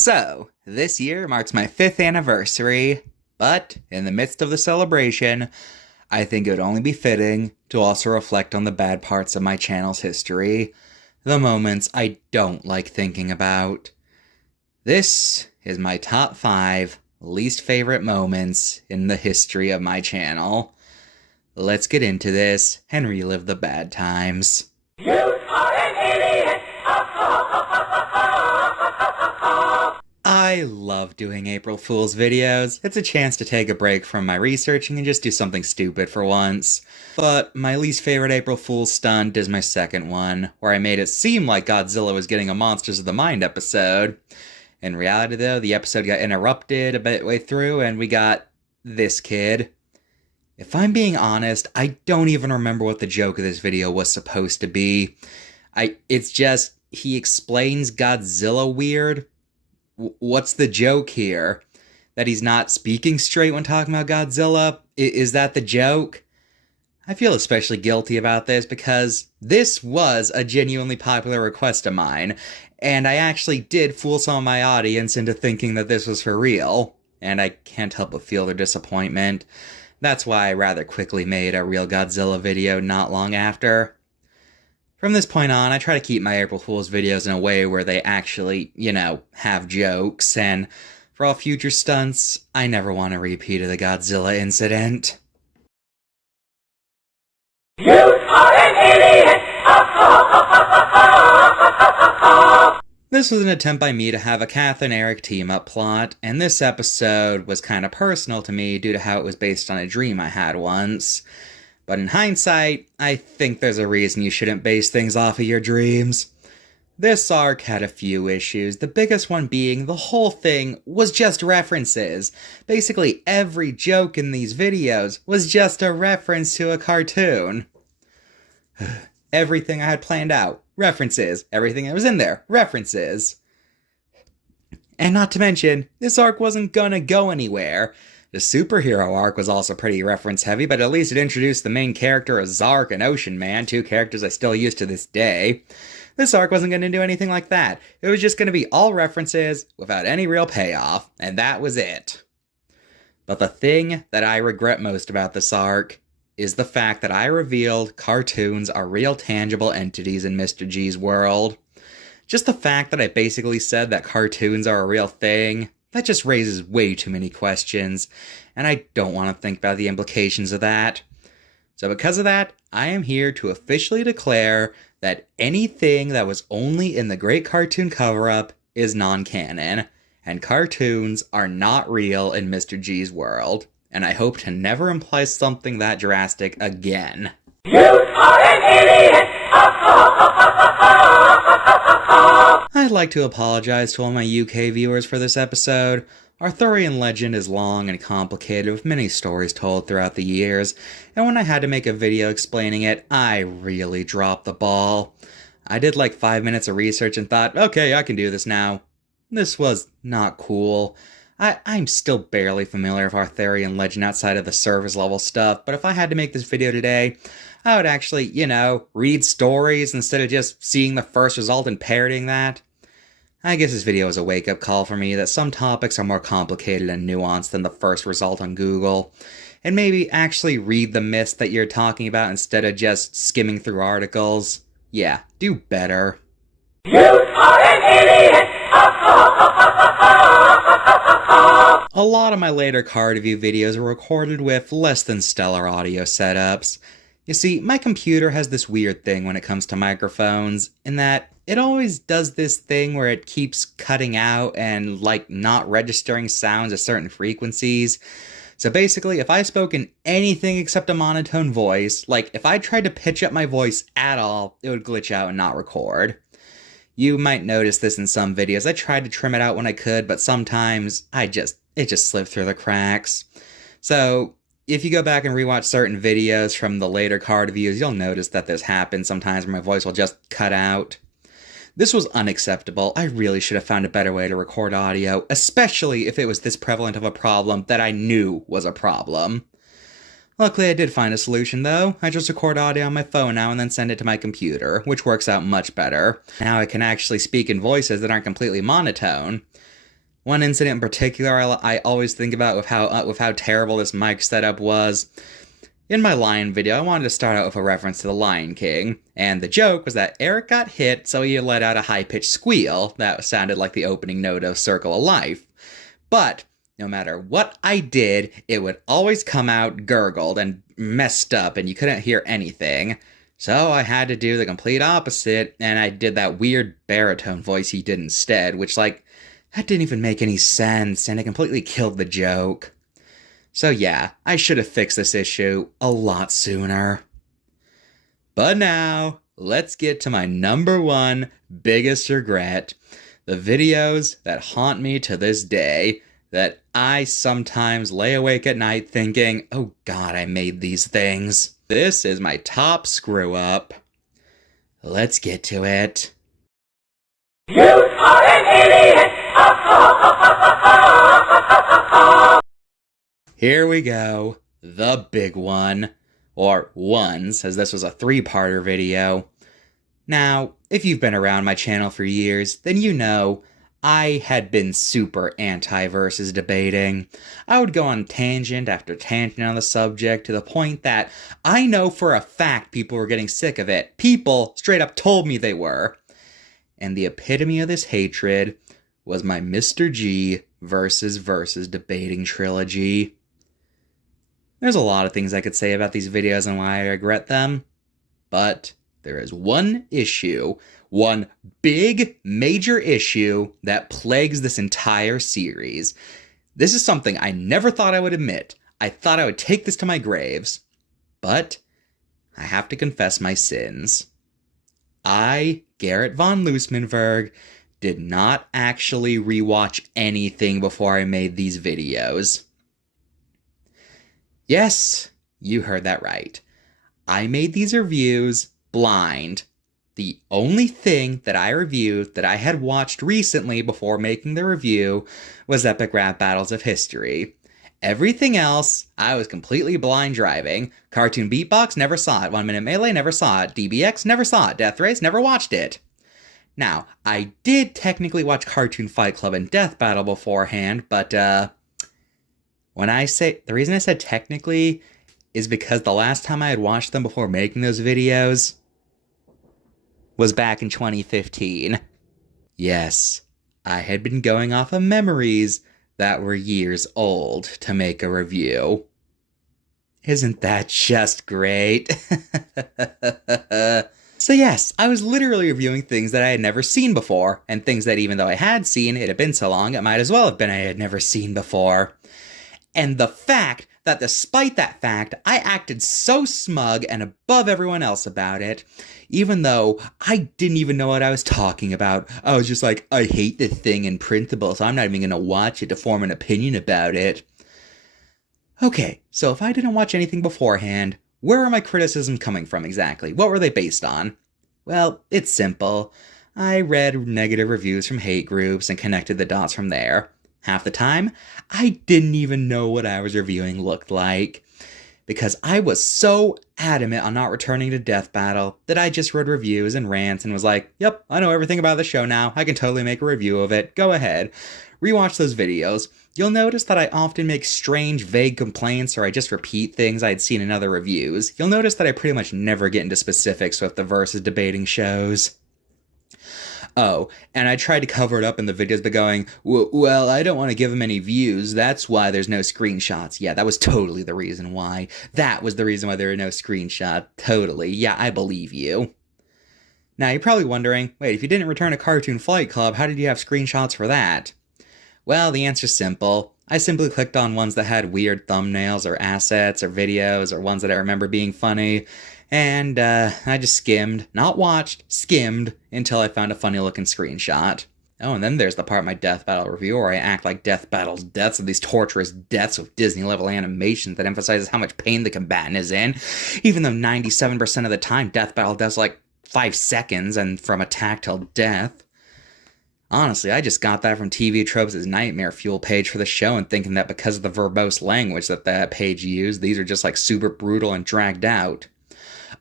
So, this year marks my 5th anniversary, but in the midst of the celebration, I think it would only be fitting to also reflect on the bad parts of my channel's history, the moments I don't like thinking about. This is my top 5 least favorite moments in the history of my channel. Let's get into this and relive the bad times. You are an idiot! I love doing April Fool's videos. It's a chance to take a break from my researching and just do something stupid for once. But my least favorite April Fool's stunt is my second one, where I made it seem like Godzilla was getting a Monsters of the Mind episode. In reality though, the episode got interrupted a bit way through and we got this kid. If I'm being honest, I don't even remember what the joke of this video was supposed to be. It's just, he explains Godzilla weird. What's the joke here? That he's not speaking straight when talking about Godzilla? Is that the joke? I feel especially guilty about this because this was a genuinely popular request of mine, and I actually did fool some of my audience into thinking that this was for real, and I can't help but feel their disappointment. That's why I rather quickly made a real Godzilla video not long after. From this point on, I try to keep my April Fool's videos in a way where they actually, have jokes, and for all future stunts, I never want a repeat of the Godzilla incident. You are an idiot! This was an attempt by me to have a Kath and Eric team-up plot, and this episode was kind of personal to me due to how it was based on a dream I had once. But in hindsight, I think there's a reason you shouldn't base things off of your dreams. This arc had a few issues, the biggest one being the whole thing was just references. Basically every joke in these videos was just a reference to a cartoon. Everything I had planned out, references. Everything that was in there, references. And not to mention, this arc wasn't gonna go anywhere. The superhero arc was also pretty reference-heavy, but at least it introduced the main character as Zark and Ocean Man, two characters I still use to this day. This arc wasn't going to do anything like that. It was just going to be all references without any real payoff, and that was it. But the thing that I regret most about this arc is the fact that I revealed cartoons are real tangible entities in Mr. G's world. Just the fact that I basically said that cartoons are a real thing, that just raises way too many questions, and I don't want to think about the implications of that. So because of that, I am here to officially declare that anything that was only in the Great Cartoon Cover-Up is non-canon, and cartoons are not real in Mr. G's world, and I hope to never imply something that drastic again. You are an idiot! I'd like to apologize to all my UK viewers for this episode. Arthurian legend is long and complicated with many stories told throughout the years, and when I had to make a video explaining it, I really dropped the ball. I did like 5 minutes of research and thought, okay, I can do this now. This was not cool. I'm still barely familiar with Arthurian legend outside of the surface level stuff, but if I had to make this video today, I would actually, read stories instead of just seeing the first result and parroting that. I guess this video is a wake-up call for me that some topics are more complicated and nuanced than the first result on Google, and maybe actually read the myths that you're talking about instead of just skimming through articles. Yeah, do better. You are an idiot! A lot of my later card review videos were recorded with less than stellar audio setups. You see, my computer has this weird thing when it comes to microphones, in that it always does this thing where it keeps cutting out and, not registering sounds at certain frequencies. So basically, if I spoke in anything except a monotone voice, if I tried to pitch up my voice at all, it would glitch out and not record. You might notice this in some videos. I tried to trim it out when I could, but sometimes it just slipped through the cracks. So if you go back and rewatch certain videos from the later card reviews, you'll notice that this happens sometimes where my voice will just cut out. This was unacceptable. I really should have found a better way to record audio, especially if it was this prevalent of a problem that I knew was a problem. Luckily I did find a solution though. I just record audio on my phone now and then send it to my computer, which works out much better. Now I can actually speak in voices that aren't completely monotone. One incident in particular I always think about with how terrible this mic setup was. In my Lion video, I wanted to start out with a reference to the Lion King, and the joke was that Eric got hit, so he let out a high-pitched squeal that sounded like the opening note of Circle of Life. But no matter what I did, it would always come out gurgled and messed up, and you couldn't hear anything. So I had to do the complete opposite, and I did that weird baritone voice he did instead, which, that didn't even make any sense, and it completely killed the joke. So yeah, I should have fixed this issue a lot sooner. But now, let's get to my number one biggest regret. The videos that haunt me to this day, that I sometimes lay awake at night thinking, oh god, I made these things. This is my top screw up. Let's get to it. You are an idiot! Here we go, the big one, or ones, as this was a three-parter video. Now, if you've been around my channel for years, then you know I had been super anti-versus debating. I would go on tangent after tangent on the subject to the point that I know for a fact people were getting sick of it. People straight up told me they were. And the epitome of this hatred was my Mr.G versus debating trilogy. There's a lot of things I could say about these videos and why I regret them, but there is one issue, one big, major issue that plagues this entire series. This is something I never thought I would admit. I thought I would take this to my graves, but I have to confess my sins. I, Garrett von Loosmanberg, did not actually rewatch anything before I made these videos. Yes, you heard that right. I made these reviews blind. The only thing that I reviewed that I had watched recently before making the review was Epic Rap Battles of History. Everything else, I was completely blind driving. Cartoon Beatbox, never saw it. 1 Minute Melee, never saw it. DBX, never saw it. Death Race, never watched it. Now, I did technically watch Cartoon Fight Club and Death Battle beforehand, but, the reason I said technically is because the last time I had watched them before making those videos was back in 2015. Yes, I had been going off of memories that were years old to make a review. Isn't that just great? So yes, I was literally reviewing things that I had never seen before, and things that even though I had seen, it had been so long, it might as well have been I had never seen before. And the fact that despite that fact, I acted so smug and above everyone else about it, even though I didn't even know what I was talking about. I was just like, I hate the thing in principle, so I'm not even going to watch it to form an opinion about it. Okay, so if I didn't watch anything beforehand, where are my criticisms coming from exactly? What were they based on? Well, it's simple. I read negative reviews from hate groups and connected the dots from there. Half the time, I didn't even know what I was reviewing looked like, because I was so adamant on not returning to Death Battle that I just read reviews and rants and was like, yep, I know everything about the show now, I can totally make a review of it, go ahead. Rewatch those videos. You'll notice that I often make strange, vague complaints or I just repeat things I'd seen in other reviews. You'll notice that I pretty much never get into specifics with the versus debating shows. Oh, and I tried to cover it up in the videos by going, well, I don't want to give them any views, that's why there's no screenshots. Yeah, that was totally the reason why. That was the reason why there were no screenshots. Totally. Yeah, I believe you. Now, you're probably wondering, wait, if you didn't return a Cartoon Flight Club, how did you have screenshots for that? Well, the answer's simple. I simply clicked on ones that had weird thumbnails or assets or videos or ones that I remember being funny, and I just skimmed, not watched, skimmed, until I found a funny looking screenshot. Oh, and then there's the part of my Death Battle review where I act like Death Battle's deaths of these torturous deaths with Disney-level animations that emphasizes how much pain the combatant is in, even though 97% of the time Death Battle does like 5 seconds and from attack till death. Honestly, I just got that from TV Tropes' Nightmare Fuel page for the show and thinking that because of the verbose language that page used, these are just like super brutal and dragged out.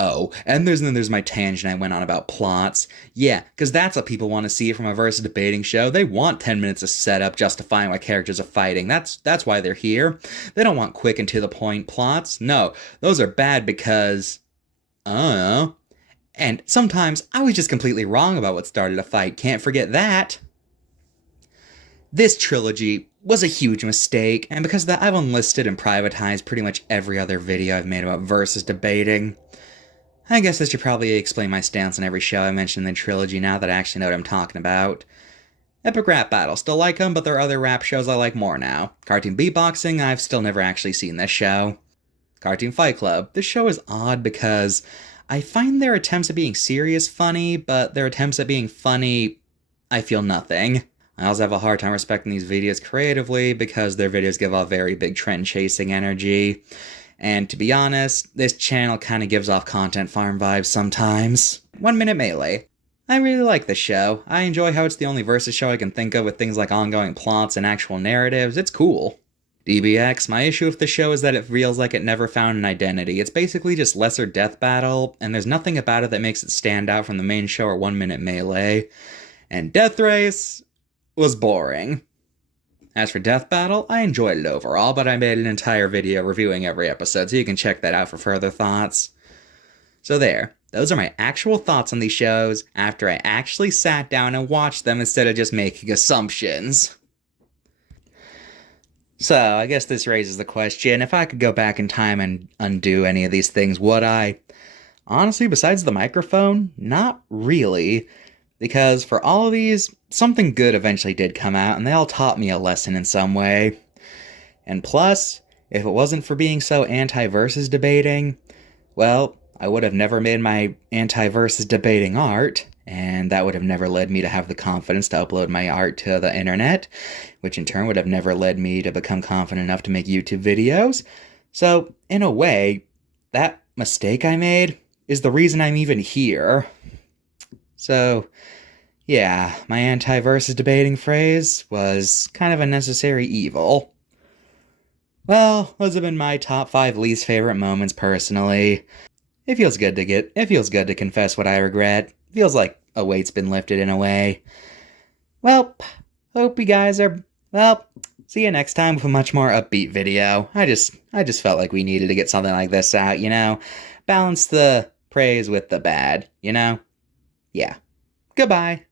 Oh, and then there's my tangent I went on about plots. Yeah, because that's what people want to see from a versus debating show. They want 10 minutes of setup justifying why characters are fighting. That's why they're here. They don't want quick and to the point plots. No, those are bad because, I don't know. And sometimes I was just completely wrong about what started a fight. Can't forget that. This trilogy was a huge mistake, and because of that, I've unlisted and privatized pretty much every other video I've made about versus debating. I guess this should probably explain my stance on every show I mentioned in the trilogy now that I actually know what I'm talking about. Epic Rap Battle, still like them, but there are other rap shows I like more now. Cartoon Beatboxing, I've still never actually seen this show. Cartoon Fight Club, this show is odd because I find their attempts at being serious funny, but their attempts at being funny, I feel nothing. I also have a hard time respecting these videos creatively because their videos give off very big trend-chasing energy. And to be honest, this channel kind of gives off content farm vibes sometimes. 1 Minute Melee. I really like this show. I enjoy how it's the only versus show I can think of with things like ongoing plots and actual narratives. It's cool. DBX, my issue with the show is that it feels like it never found an identity. It's basically just lesser death battle, and there's nothing about it that makes it stand out from the main show or 1 Minute Melee. And Death Race was boring. As for Death Battle, I enjoyed it overall, but I made an entire video reviewing every episode, so you can check that out for further thoughts. So there, those are my actual thoughts on these shows after I actually sat down and watched them instead of just making assumptions. So, I guess this raises the question, if I could go back in time and undo any of these things, would I? Honestly, besides the microphone, not really. Because for all of these, something good eventually did come out, and they all taught me a lesson in some way. And plus, if it wasn't for being so anti-versus debating, well, I would have never made my anti-versus debating art, and that would have never led me to have the confidence to upload my art to the internet, which in turn would have never led me to become confident enough to make YouTube videos. So, in a way, that mistake I made is the reason I'm even here. So, yeah, my anti-versus debating phrase was kind of a necessary evil. Well, those have been my top 5 least favorite moments personally. It feels good to confess what I regret. It feels like a weight's been lifted in a way. Well, hope you guys are, well, see you next time with a much more upbeat video. I just felt like we needed to get something like this out, you know? Balance the praise with the bad, you know? Yeah. Goodbye.